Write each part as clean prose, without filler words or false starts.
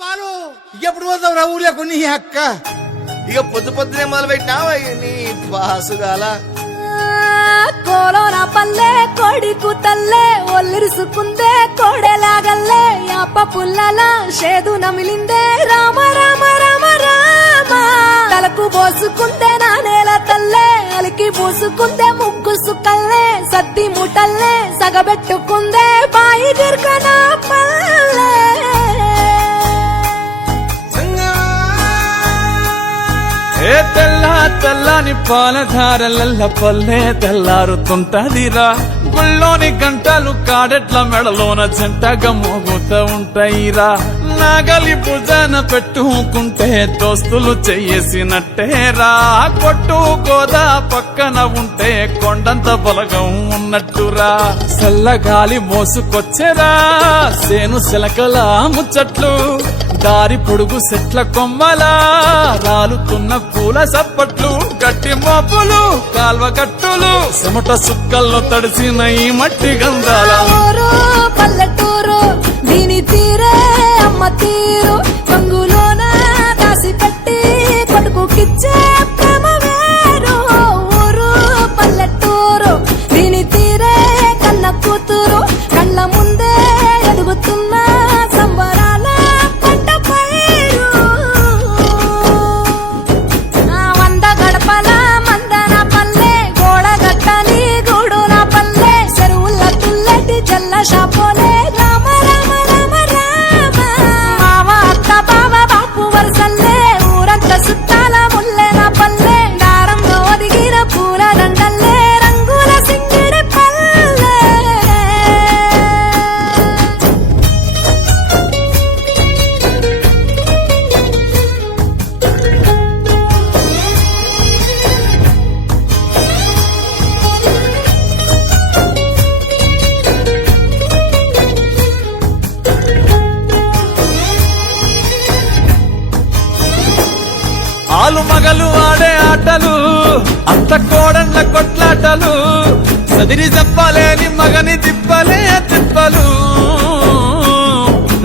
బాలు ఎప్పుడు పోతావు రా ఊర్లో కొన్ని అక్క ఇక పొద్దు పొద్దునే మొదలు పెట్టినావా నీ బాసుగాల కోలోన పల్లె కోడి కూతల్లే ఒల్లిరుసుకుందే కోడెలాగల్లే యాప పుల్లల షేదు నమిలిందే రామ రామ రామ రామ తలకు పోసుకుందే నా నేల తల్లే అలికి పూసుకుందే ముగ్గు సుక్కల్లే సద్ది ముటల్లే సగబెట్టుకుందే బాయి దిర్కన పల్లె ఏ తెల్ల తెల్లని పాలధారలల్ల పల్లె తెల్లారుతుంటదిరా గుళ్ళోని గంటలు కాడెట్ల మెడలోన జంటగా మోగుతూ ఉంటాయిరా నాగలి భుజాన పెట్టుకుంటే దోస్తులు చెయ్యేసినట్టేరా కొట్టు గోదా పక్కన ఉంటే కొండంత బలగం ఉన్నట్టురా చల్లగాలి మోసుకొచ్చేరా సేను శిలకల ముచ్చట్లు దారి పొడుగు చెట్ల కొమ్మలా రాలుతున్న పూల సప్పట్లు గట్టి మోపులు కాల్వ గట్టులు చెమట సుక్కల్లో తడిసిన ఈ మట్టి గంధాల ఊరు పల్లెటూరు దీని తీరే అమ్మ తీరు కంగులోన దాసి పెట్టి కొడుకుకిచ్చే ప్రేమ వేరు ఊరు పల్లెటూరు దీని తీరే కన్న కూతురు కళ్ళ ముందే ఎదుగుతున్న సంబరాల పంట పైరు వంద గడపల మందన పల్లె గోడ గట్టని గూడు నా పల్లె చెరువుల తుల్లటి జల్ల షాపోలే రామ రామ రామ రామ మామ అత్త బావ బాపు వరసల్లే ఊరంత సుట్టాల ముల్లె నా పల్లె దారంలో ఒదిగిన పూల దండల్లే రంగుల సింగిడి పల్లె ఆలు మగలు ఆడే ఆటలు అంత కోడళ్ళ కొట్లాటలు సదిరి చెప్పలేని మగని తిప్పలే తిప్పలు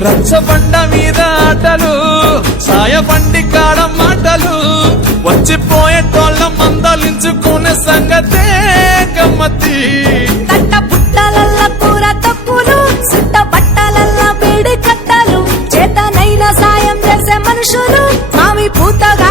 రచ్చబండ మీద ఆటలు సాయబండి కాడ మాటలు వచ్చిపోయేటోళ్ళ మందలించుకునే సంగతే గమ్మతి కట్ట పుట్టలల్ల కూర తప్పులు సుట్ట బట్టలల్ల బీడి కట్టలు చేతనైన సాయం చేసే మనుషులు మావి పూతగా